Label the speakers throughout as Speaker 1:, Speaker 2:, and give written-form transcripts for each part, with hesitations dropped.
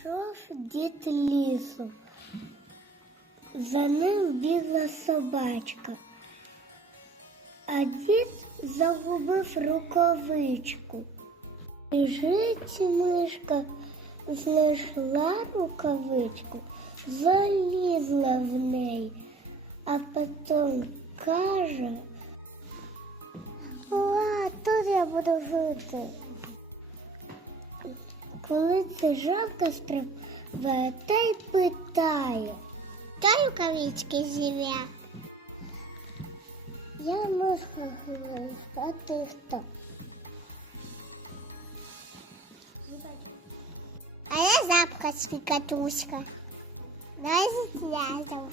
Speaker 1: Йшов дід лісом, за ним бігла собачка, а дід загубив рукавичку. Біжить мишка, знайшла рукавичку, залізла в неї, а потім каже: «Ура, тут я буду жити». Коли це жалко сприймає, та й питає: «Та рукавички живе?» «Я мишка, а ти хто?» «А я запка-цвікатуська. Дай зв'язок».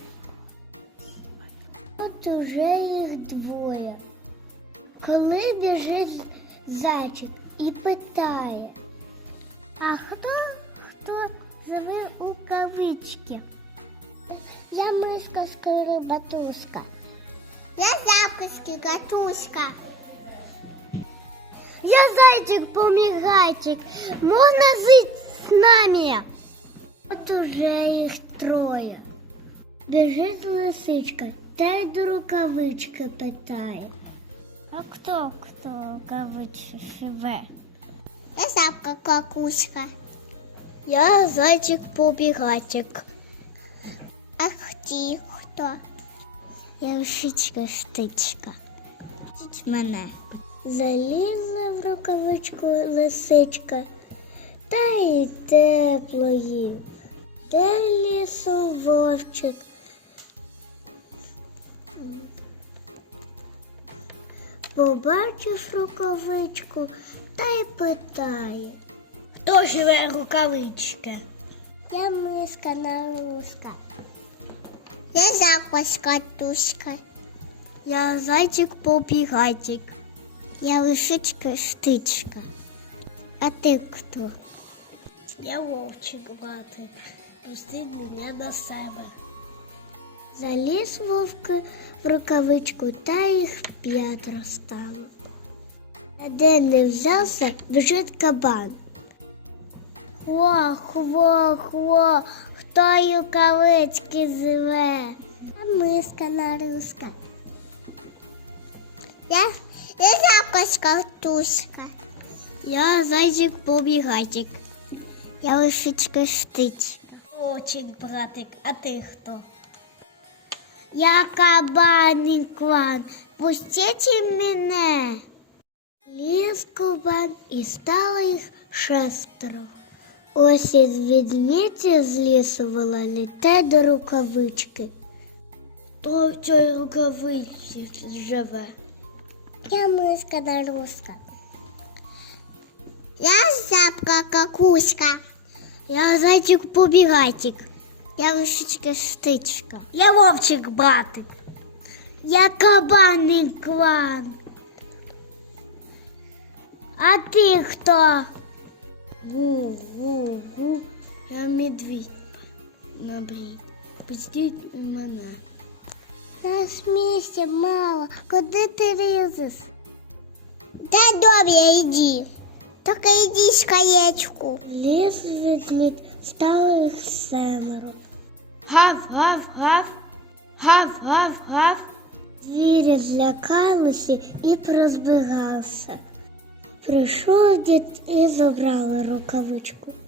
Speaker 1: От уже їх двоє. Коли біжить зайчик і питає: «А хто живе у кавичці?» «Я мишка скрибатуська». «Я запка-скрибатуська». «Я зайчик-помігайчик. Можна жити з нами?» От уже їх троє. Біжить лисичка, та й до рукавички питає: «А хто в рукавичці живе?» «Я запка-какуська». «Я зайчик-побігайчик». «А ти хто?» «Я лисичка-штичка». «Тіть мене». Залізла в рукавичку лисичка, та й тепло їй. Де лісом вовчик, побачив рукавичку та й питає: «Хто живе в рукавичці?» «Я мишка Наруська». «Я запка-скатуська». «Я зайчик-побігайчик». «Я лисичка-штичка». «А ти хто?» «Я вовчик-батик. Пусти мене на себе». Заліз вовк в рукавичку, та їх 5 стало. А де не взявся, біжить кабан. «Хво, хто й у рукавичці живе?» «Я мишка Наруська». «Я запка-скатуська». «Я зайчик-побігайчик». «Я лисичка-штичка». «Вовчик-братик, а ти хто?» «Я кабан-клан, пустіть мене». Ліз кабан, і стало їх 6. Ось із ведмедя з лісу вилазить та до рукавички. «Хто в цій рукавичці живе?» «Я мишка Наруська». «Я запка-какуська». «Я зайчик-побігайчик». «Я лисичка-штичка». «Я вовчик-батик». «Я кабан-клан». «А ти хто?» «Гу-гу-гу, я медвідь на брід. Пустіть мене». «Нас місця мало, куди ти лізеш?» «Та добре, йди. Тільки йди з колечку». Ліз ведмідь, стало їх 7.
Speaker 2: Гав-гав-гав, гав-гав-гав.
Speaker 1: Звірі злякалися і порозбігався. Прийшов дід і забрали рукавичку.